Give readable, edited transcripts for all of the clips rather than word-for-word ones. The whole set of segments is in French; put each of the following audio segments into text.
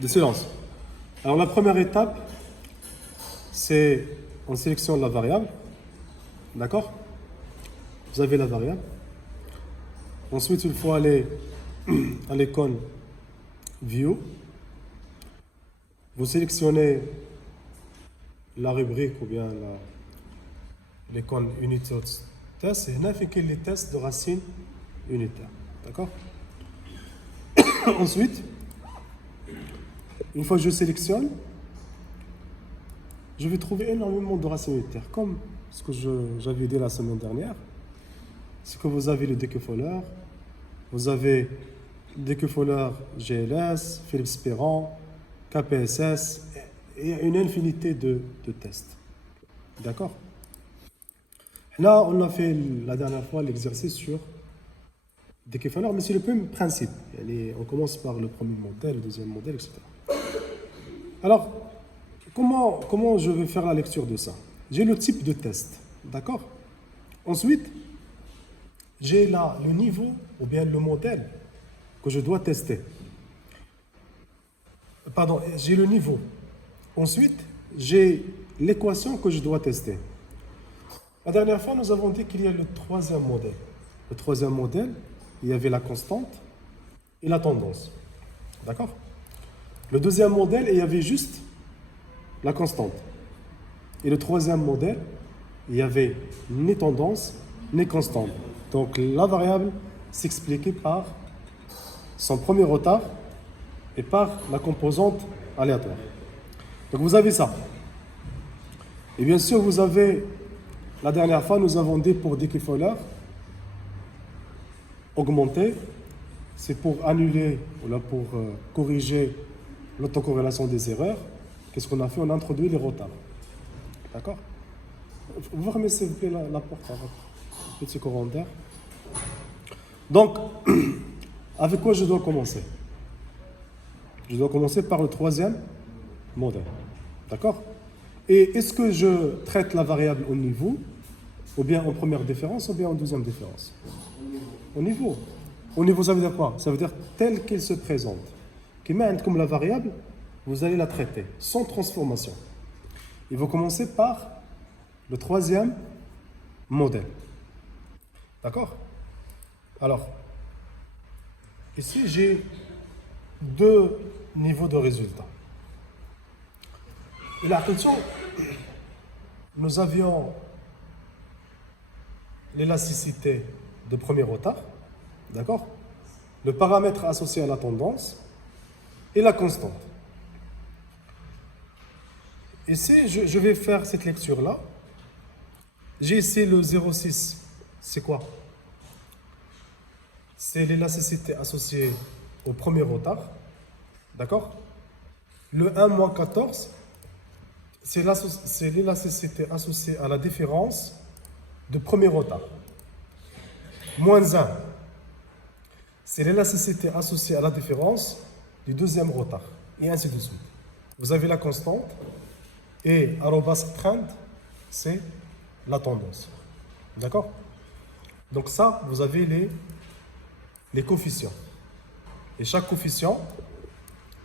de silence. Alors la première étape, c'est on sélectionne la variable. D'accord? Vous avez la variable. Ensuite, il faut aller à l'icône View. Vous sélectionnez la rubrique ou bien l'icône Unity Test et là, fait que les tests de racine unitaire. D'accord? Ensuite, une fois que je sélectionne, je vais trouver énormément de racines unitaires, comme ce que j'avais dit la semaine dernière. C'est que vous avez le Decupfoleur, vous avez Decupfoleur GLS, Philips Perron, KPSS, et une infinité de tests. D'accord? Là, on a fait la dernière fois l'exercice sur Decupfoleur, mais c'est le même principe. On commence par le premier modèle, le deuxième modèle, etc. Alors, comment je vais faire la lecture de ça? J'ai le type de test, d'accord? Ensuite, j'ai là le niveau ou bien le modèle que je dois tester. Pardon, j'ai le niveau. Ensuite, j'ai l'équation que je dois tester. La dernière fois, nous avons dit qu'il y a le troisième modèle. Le troisième modèle, il y avait la constante et la tendance. D'accord? Le deuxième modèle, il y avait juste la constante. Et le troisième modèle, il y avait ni tendance, ni constante. Donc la variable s'expliquait par son premier retard et par la composante aléatoire. Donc vous avez ça. Et bien sûr, vous avez, la dernière fois, nous avons dit pour Decupfoleur, augmenter, c'est pour annuler, ou là pour corriger l'autocorrélation des erreurs. Qu'est-ce qu'on a fait? On a introduit les retards. D'accord? Vous remettez s'il vous plaît la porte avec petit commentaire. Donc, avec quoi je dois commencer? Je dois commencer par le troisième modèle. D'accord? Et est-ce que je traite la variable au niveau, ou bien en première différence, ou bien en deuxième différence? Au niveau. Au niveau, ça veut dire quoi? Ça veut dire tel qu'elle se présente. Comme la variable, vous allez la traiter sans transformation. Il faut commencer par le troisième modèle. D'accord? Alors, ici, j'ai deux niveaux de résultats. Et là, attention, nous avions l'élasticité de premier retard, d'accord? Le paramètre associé à la tendance et la constante. Ici, je vais faire cette lecture-là. J'ai ici le 0,6. C'est quoi? C'est l'élasticité associée au premier retard. D'accord? Le 1 moins 14, c'est l'élasticité associée à la différence de premier retard. Moins 1, c'est l'élasticité associée à la différence du deuxième retard. Et ainsi de suite. Vous avez la constante. Et arrobas trend, c'est la tendance. D'accord? Donc ça, vous avez les coefficients. Et chaque coefficient,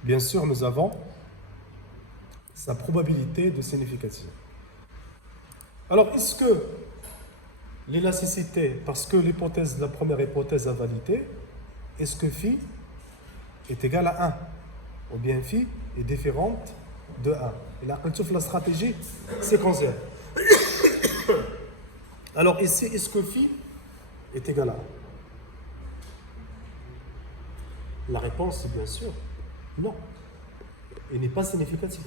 bien sûr, nous avons sa probabilité de signification. Alors, est-ce que l'élasticité, parce que la première hypothèse a validé, est-ce que phi est égal à 1? Ou bien phi est différente de 1? Et là, on trouve la stratégie séquentielle. Alors ici, est-ce que phi est égal à 1? La réponse est bien sûr non. Il n'est pas significatif.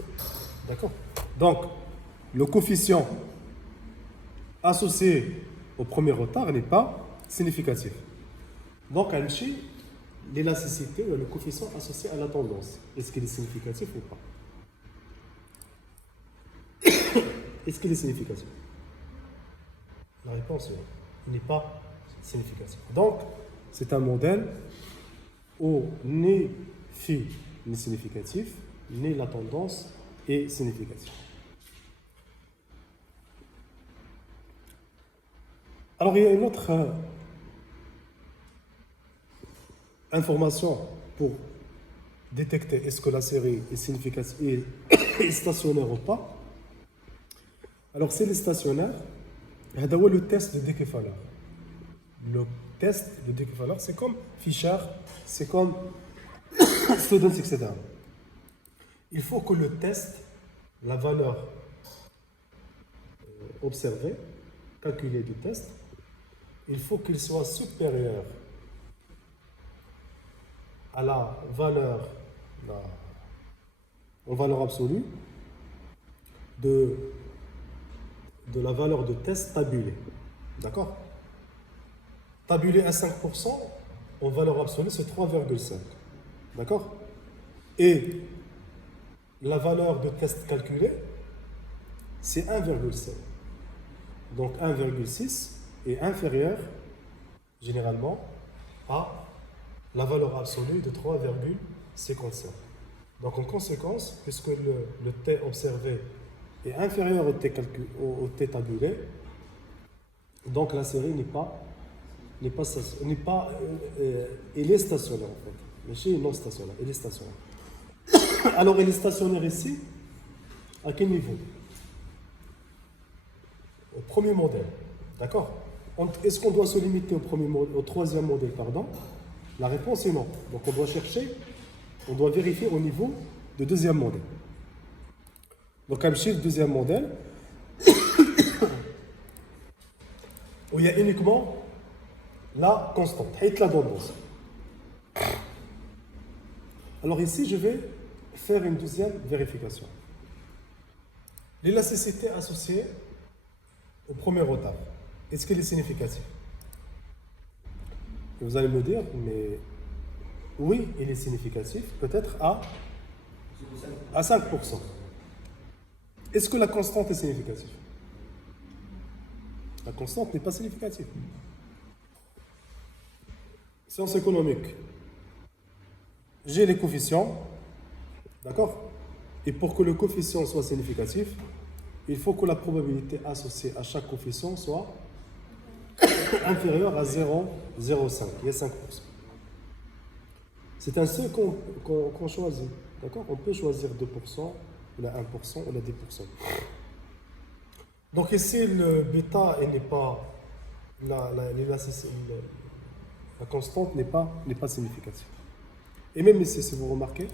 D'accord? Donc, le coefficient associé au premier retard n'est pas significatif. Donc, ainsi, l'élasticité ou le coefficient associé à la tendance, est-ce qu'il est significatif ou pas? Est-ce qu'il est significatif? La réponse est non. Il n'est pas significatif. Donc, c'est un modèle où ni phi n'est significatif, ni la tendance est significative. Alors, il y a une autre information pour détecter est-ce que la série est significative est stationnaire ou pas. Alors, si elle est stationnaire, هذا هو le test de Dickey-Fowler. Le test de Dickey-Fowler, c'est comme Fisher, c'est comme Students, etc. Il faut que le test, la valeur observée, calculée du test, il faut qu'il soit supérieur à la valeur, en valeur absolue, de la valeur de test tabulée. D'accord? Tabulé à 5%, en valeur absolue, c'est 3,5. D'accord? Et la valeur de test calculée, c'est 1,5. Donc 1,6 est inférieur, généralement, à la valeur absolue de 3,55. Donc en conséquence, puisque le T observé est inférieur au T tabulé, donc la série elle est stationnaire en fait. Mais chez non stationnaire, elle est stationnaire. Alors elle est stationnaire ici, à quel niveau? Au premier modèle, d'accord? Est-ce qu'on doit se limiter au troisième modèle, pardon? La réponse est non. Donc on doit chercher, on doit vérifier au niveau du deuxième modèle. Donc un chiffre deuxième modèle, où il y a uniquement la constante, la tendance. Alors ici, je vais faire une deuxième vérification. L'élasticité associée au premier retard, est-ce qu'elle est significative? Et vous allez me dire, mais oui, il est significatif, peut-être à 5%. Est-ce que la constante est significative? La constante n'est pas significative. Sciences économiques. J'ai les coefficients, d'accord? Et pour que le coefficient soit significatif, il faut que la probabilité associée à chaque coefficient soit inférieure à 0,05. Il y a 5%. C'est un seuil qu'on choisit, d'accord? On peut choisir 2%, ou la 1%, ou la 10%. Donc ici, le bêta n'est pas, la constante n'est pas significative. Et même ici, si vous remarquez,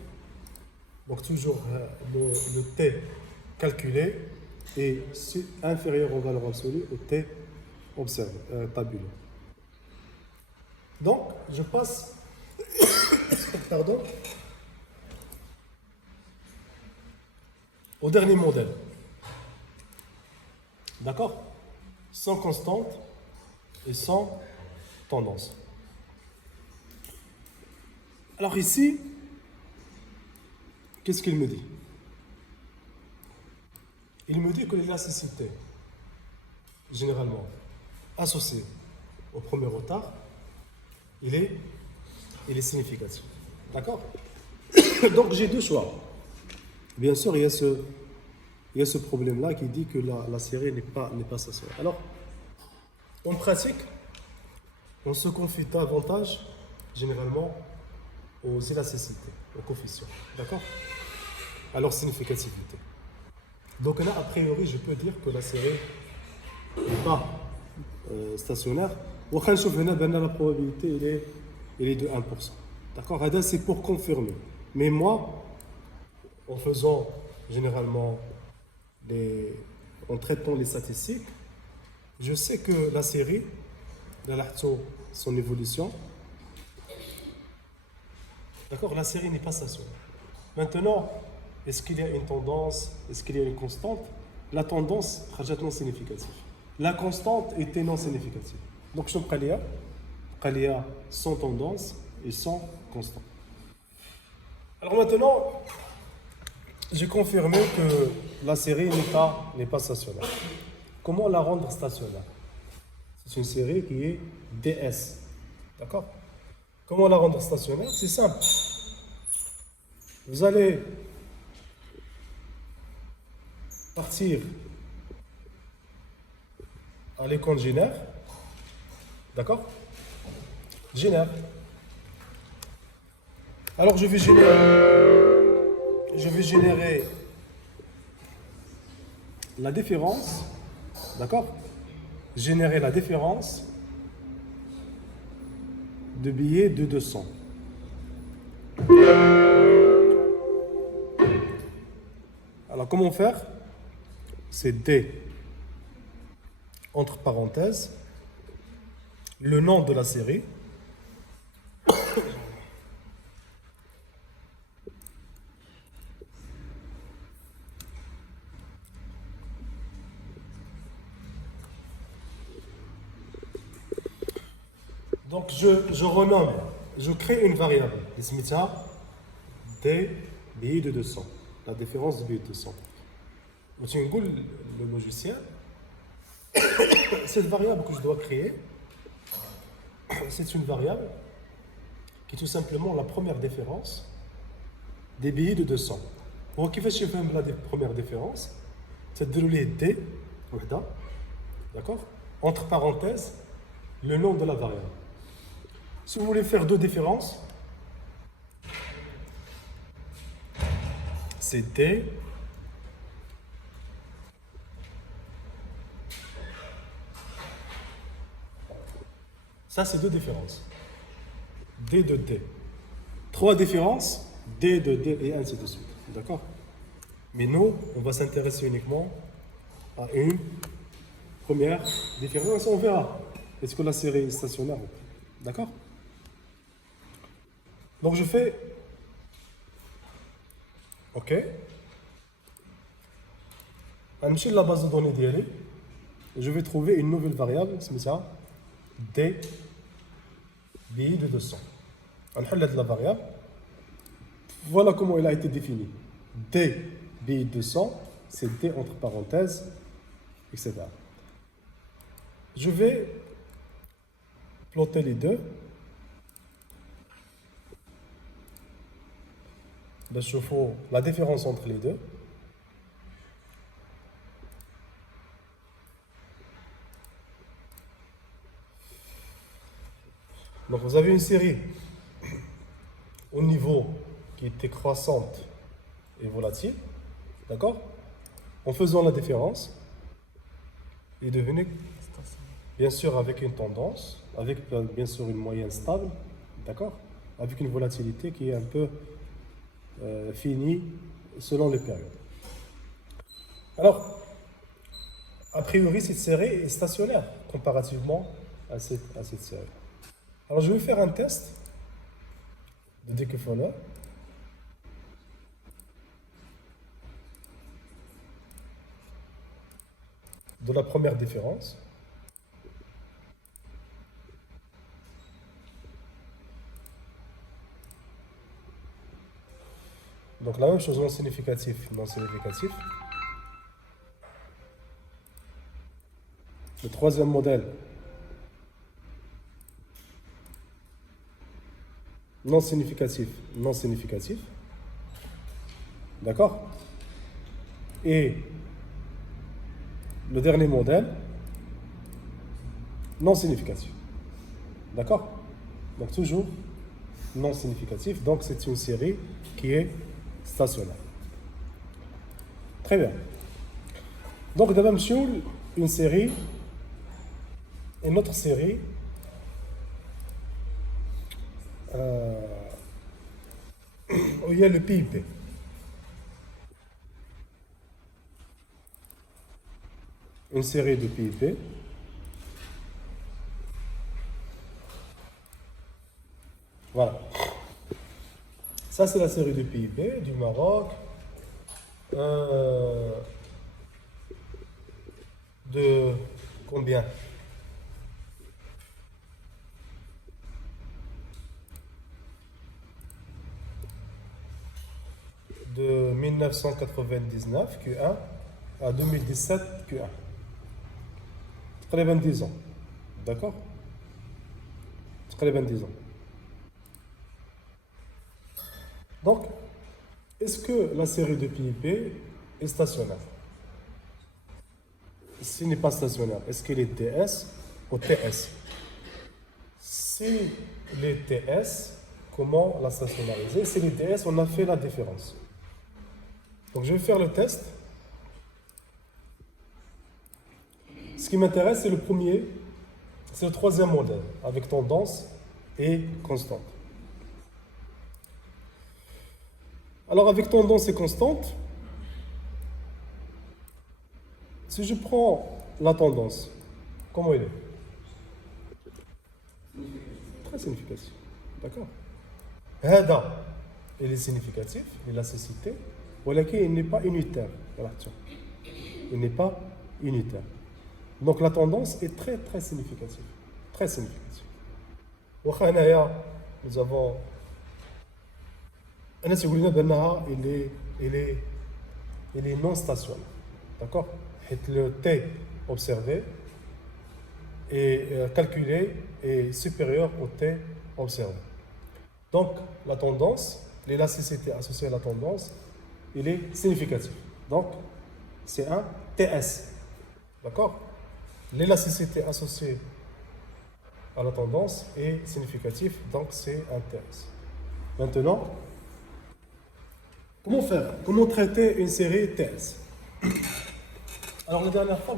donc toujours le T calculé est inférieur en valeur absolue au T observé, tabulé. Donc, je passe pardon, au dernier modèle. D'accord? Sans constante et sans tendance. Alors ici, qu'est-ce qu'il me dit? Il me dit que l'élasticité, généralement associée au premier retard, il est significatif. D'accord? Donc j'ai deux choix. Bien sûr, il y a ce problème-là qui dit que la série n'est pas stationnaire. Alors, en pratique, on se confie davantage, généralement, aux élasticités, aux coefficients. D'accord? À leur significativité. Donc là, a priori, je peux dire que la série n'est pas stationnaire. La probabilité, elle est de 1%. D'accord? C'est pour confirmer. Mais moi, en faisant généralement en traitant les statistiques, je sais que la série, son évolution, d'accord, la série n'est pas stationnaire. Maintenant, est-ce qu'il y a une tendance? Est-ce qu'il y a une constante? La tendance est non significative. La constante était non significative. Donc, je vais y sans tendance et sans constante. Alors maintenant, j'ai confirmé que la série n'est pas stationnaire. Comment la rendre stationnaire? C'est une série qui est DS. D'accord? Comment la rendre stationnaire? C'est simple. Vous allez partir à l'école génère. D'accord? Génère. Alors je vais générer la différence, d'accord? Générer la différence de billets de 200. Alors comment faire? C'est D, entre parenthèses, le nom de la série, donc je renomme, je crée une variable, D billets de 200, la différence de billets de 200. Le logiciel, cette variable que je dois créer, c'est une variable qui est tout simplement la première différence des billets de 200. Pour qu'il fasse la première différence, c'est de rouler D, d'accord, entre parenthèses, le nom de la variable. Si vous voulez faire deux différences, c'est D ça c'est deux différences. D de D. Trois différences, D de D et ainsi de suite. D'accord? Mais nous, on va s'intéresser uniquement à une première différence. On verra. Est-ce que la série est stationnaire ou pas? D'accord? Donc je fais OK. Je la base de données d'ILE. Je vais trouver une nouvelle variable, c'est ça, D billets de 200. On va la variable. Voilà comment elle a été définie. D billets de 200, c'est D entre parenthèses, etc. Je vais plotter les deux. Je fais la différence entre les deux. Donc vous avez une série au niveau qui était croissante et volatile, d'accord? En faisant la différence, il est devenu, bien sûr, avec une tendance, avec bien sûr une moyenne stable, d'accord? Avec une volatilité qui est un peu finie selon les périodes. Alors, a priori, cette série est stationnaire comparativement à cette série. Alors, je vais faire un test de Decoufollow. De la première différence. Donc la même chose, non significatif, non significatif. Le troisième modèle, non significatif, non significatif. D'accord? Et le dernier modèle, non significatif. D'accord? Donc toujours non significatif. Donc c'est une série qui est stationnaire. Très bien. Donc de même chose, une série, une autre série où il y a le PIB. Une série de PIB. Voilà. Ça, c'est la série de PIB du Maroc. De combien? De 1999 Q1 à 2017 Q1. تقريبا 10 ans. D'accord? تقريبا 10 ans. Donc, est-ce que la série de PIB est stationnaire? S'il n'est pas stationnaire, est-ce qu'il est DS ou TS? Si les TS comment la stationnariser. C'est les DS, on a fait la différence. Donc je vais faire le test. Ce qui m'intéresse, c'est le premier, c'est le troisième modèle, avec tendance et constante. Alors avec tendance et constante, si je prends la tendance, comment il est? Très significatif. D'accord. Hada, il est significatif, l'élasticité, mais il n'est pas unitaire. Voilà, tiens. Il n'est pas unitaire. Donc la tendance est très très significative. Très significative. Nous avons. Il est non stationnaire. D'accord? Le T observé est calculé est supérieur au T observé. Donc la tendance, l'élasticité associée à la tendance, il est significatif. Donc c'est un TS. D'accord? L'élasticité associée à la tendance est significative, donc c'est un TS. Maintenant, comment faire? Comment traiter une série TS? Alors la dernière fois,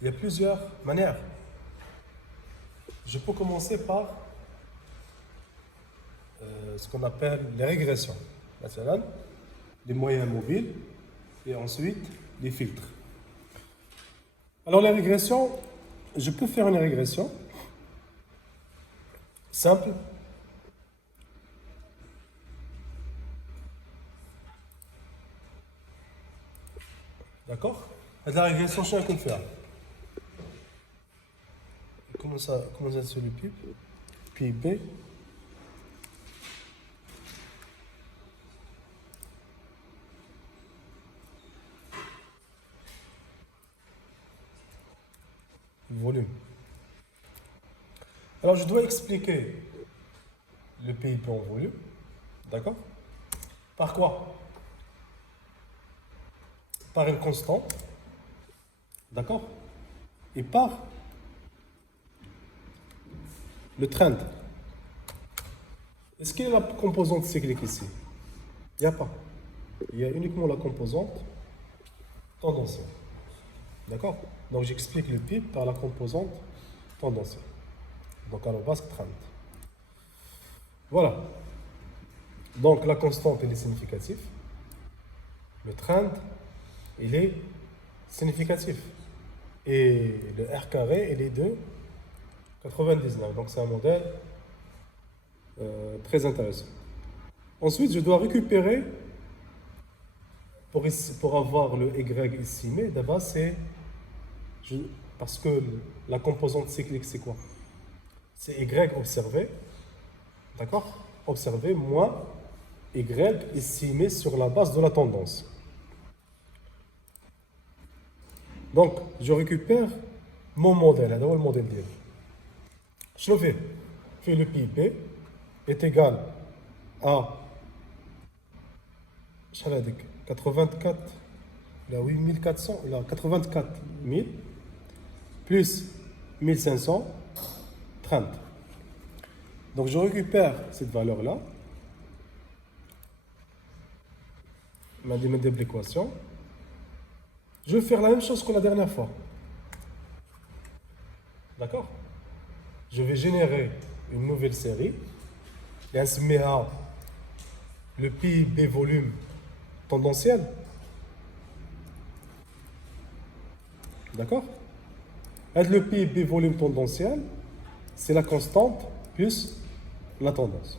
il y a plusieurs manières. Je peux commencer par ce qu'on appelle les régressions. Les moyens mobiles et ensuite les filtres. Alors la régression, je peux faire une régression simple. D'accord? La régression, je sais qu'on faire. Comment ça se le PIB? PIB. Volume. Alors, je dois expliquer le PIB en volume. D'accord? Par quoi? Par une constante. D'accord? Et par le trend. Est-ce qu'il y a la composante cyclique ici? Il n'y a pas. Il y a uniquement la composante tendancielle. D'accord? Donc j'explique le PIB par la composante tendancielle. Donc à la base trend. Voilà. Donc la constante, elle est significative. Le trend, il est significatif. Et le R carré, il est de 99. Donc c'est un modèle très intéressant. Ensuite, je dois récupérer, pour avoir le Y estimé, d'abord c'est, parce que la composante cyclique c'est quoi? C'est Y observé, d'accord? Observé moins Y estimé sur la base de la tendance. Donc, je récupère mon modèle, le modèle d'Y. Je le fais. Le PIB est égal à 84, il a 8400, il a 84 000 plus 1530. Donc je récupère cette valeur-là, ma double équation. Je vais faire la même chose que la dernière fois. D'accord? Je vais générer une nouvelle série. Et ainsi, le PIB volume tendanciel. D'accord? Et le PIB volume tendanciel, c'est la constante plus la tendance.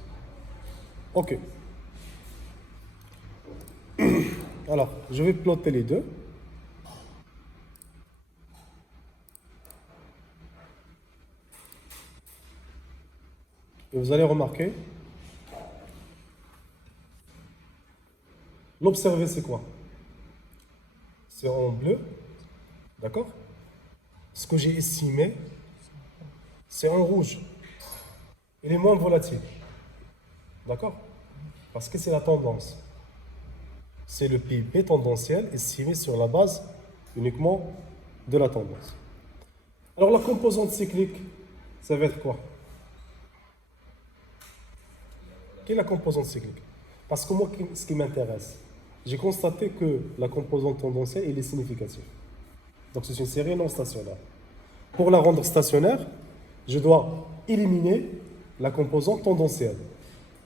Ok. Alors, je vais plotter les deux. Et vous allez remarquer, l'observé c'est quoi? C'est en bleu, d'accord? Ce que j'ai estimé, c'est en rouge. Il est moins volatile, d'accord? Parce que c'est la tendance. C'est le PIB tendanciel estimé sur la base uniquement de la tendance. Alors la composante cyclique, ça va être quoi? quelle est la composante cyclique? Parce que moi, ce qui m'intéresse, j'ai constaté que la composante tendancielle, elle est significative. Donc c'est une série non stationnaire. Pour la rendre stationnaire, je dois éliminer la composante tendancielle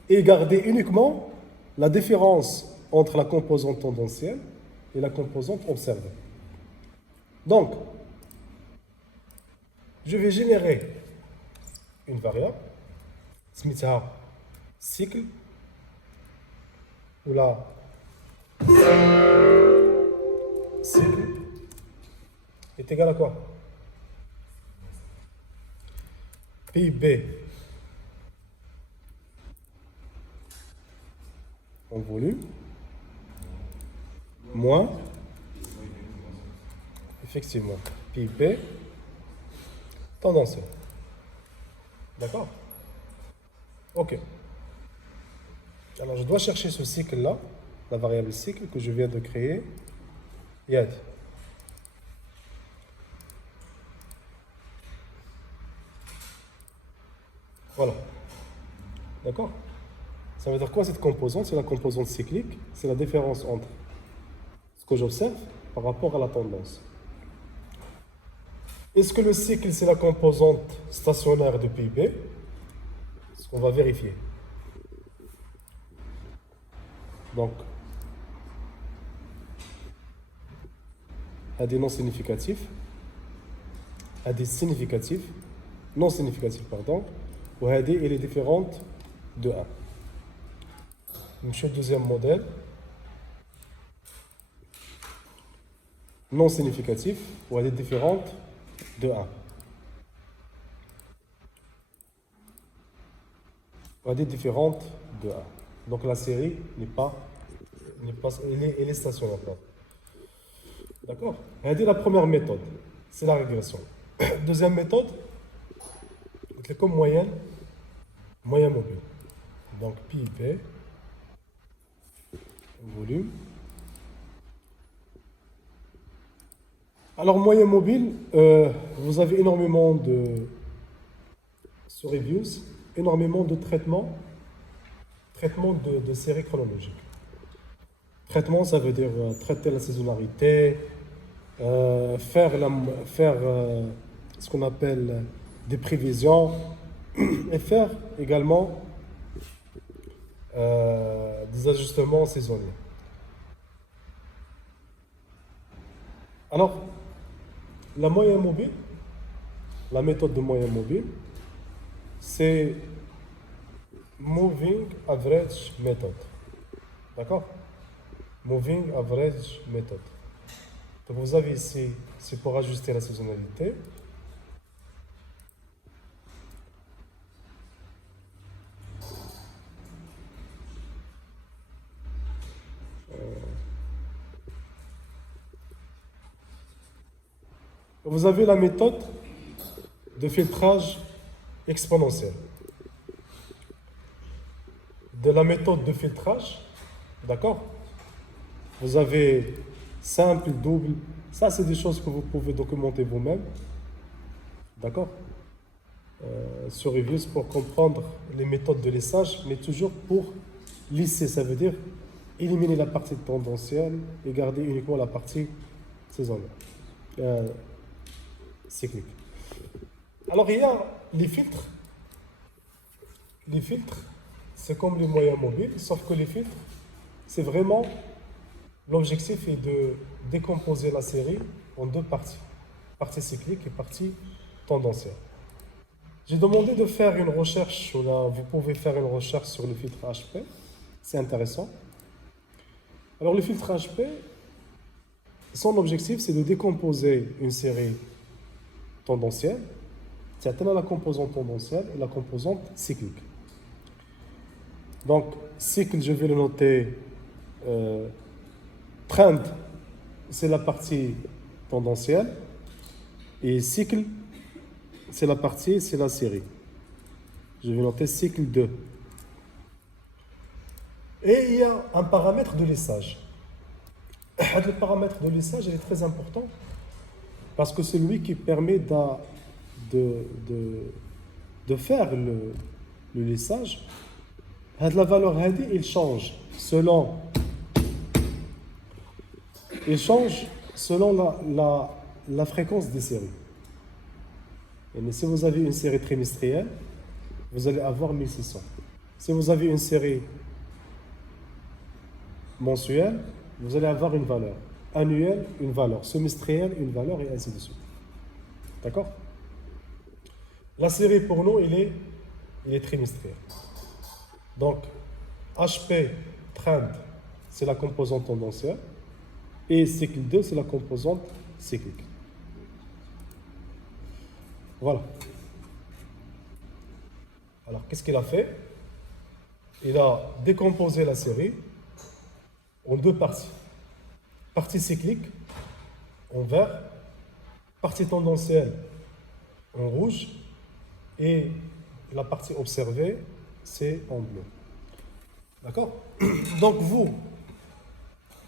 et garder uniquement la différence entre la composante tendancielle et la composante observée. Donc, je vais générer une variable, سميتها cycle, ou la cycle est égal à quoi? PIB en volume moins, effectivement, PIB tendanciel. D'accord? Ok. Alors je dois chercher ce cycle-là, la variable cycle que je viens de créer. YAD. Voilà. D'accord? Ça veut dire quoi cette composante? C'est la composante cyclique, c'est la différence entre ce que j'observe par rapport à la tendance. Est-ce que le cycle, c'est la composante stationnaire de PIB? Ce qu'on va vérifier. Donc, à des non significatifs, à des significatifs, non significatifs, pardon, ou à des, elle est différente de 1. Monsieur le deuxième modèle, non significatif, ou elle est différente de 1. Ou elle est différente de 1. Donc la série elle est stationnaire. D'accord? Elle est la première méthode, c'est la régression. Deuxième méthode, c'est comme moyen mobile. Donc PIB, volume. Alors moyen mobile, vous avez énormément sur Reviews, énormément de traitement de séries chronologiques. Traitement, ça veut dire traiter la saisonnalité, faire ce qu'on appelle des prévisions et faire également des ajustements saisonniers. Alors, la moyenne mobile, la méthode de moyenne mobile, c'est Moving Average Method. D'accord? Moving Average Method. Donc vous avez ici, c'est pour ajuster la saisonnalité. Vous avez la méthode de filtrage exponentiel. De la méthode de filtrage, d'accord? Vous avez simple, double. Ça, c'est des choses que vous pouvez documenter vous-même. D'accord? Sur Reviews pour comprendre les méthodes de lissage, mais toujours pour lisser. Ça veut dire éliminer la partie tendancielle et garder uniquement la partie saisonnière. Cyclique. Alors, il y a les filtres. Les filtres, c'est comme les moyens mobiles, sauf que les filtres, c'est vraiment... L'objectif est de décomposer la série en deux parties. Partie cyclique et partie tendancielle. J'ai demandé de faire une recherche, vous pouvez faire une recherche sur le filtre HP. C'est intéressant. Alors, le filtre HP, son objectif, c'est de décomposer une série tendancielle. C'est la composante tendancielle et la composante cyclique. Donc, cycle, je vais le noter. Trend, c'est la partie tendancielle. Et cycle, c'est la série. Je vais noter cycle 2. Et il y a un paramètre de lissage. Le paramètre de lissage, il est très important parce que c'est lui qui permet de faire le lissage La valeur هذه, il change selon la fréquence des séries. Et si vous avez une série trimestrielle, vous allez avoir 1600. Si vous avez une série mensuelle, vous allez avoir une valeur. Annuelle, une valeur. Semestrielle, une valeur, et ainsi de suite. D'accord? La série pour nous, il est trimestriel. Donc, HP trend, c'est la composante tendancielle. Et cycle 2, c'est la composante cyclique. Voilà. Alors, qu'est-ce qu'il a fait? Il a décomposé la série en deux parties. Partie cyclique, en vert, partie tendancielle, en rouge, et la partie observée, c'est en bleu. D'accord? Donc,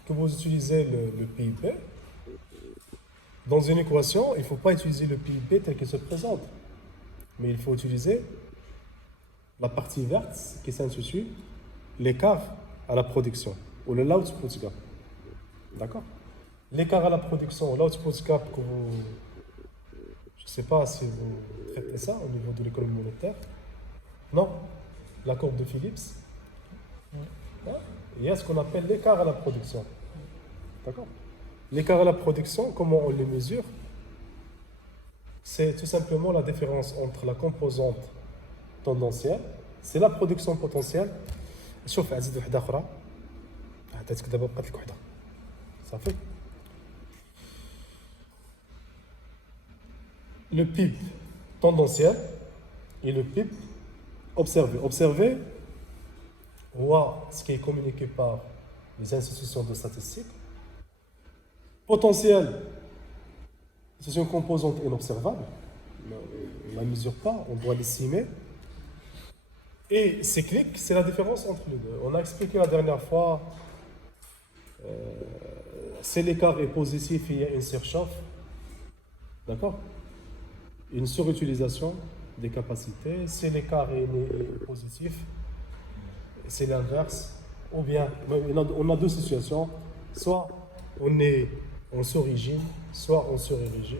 que vous utilisez le PIB, dans une équation, il ne faut pas utiliser le PIB tel qu'il se présente, mais il faut utiliser la partie verte qui s'intitule l'écart à la production, ou le l'output gap. D'accord? L'écart à la production, l'output gap, que vous, je ne sais pas si vous traitez ça au niveau de l'économie monétaire. Non? La courbe de Phillips. Il y a ce qu'on appelle l'écart à la production. D'accord? L'écart à la production, comment on le mesure? C'est tout simplement la différence entre la composante tendancielle, c'est la production potentielle. شوف عزيز وحده اخرى عطيتك دابا بقات لك وحده صافي. Le PIB tendanciel et le PIB observé. Observé, voit ce qui est communiqué par les institutions de statistiques. Potentiel, c'est une composante inobservable. On ne la mesure pas, on doit l'estimer. Et cyclique, c'est la différence entre les deux. On a expliqué la dernière fois, si l'écart est positif, il y a une surchauffe. D'accord? Une surutilisation des capacités. Si l'écart est positif, c'est l'inverse. Ou bien, on a deux situations. Soit on est en sous-régime, soit en sur-régime.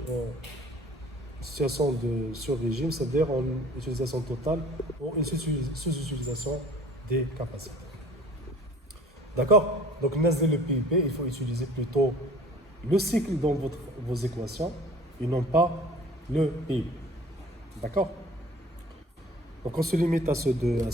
Situation de sur-régime, c'est-à-dire en utilisation totale ou une sous-utilisation des capacités. D'accord? Donc, le PIB, il faut utiliser plutôt le cycle dans vos équations et non pas le PIB. D'accord? Donc, on se limite à ces deux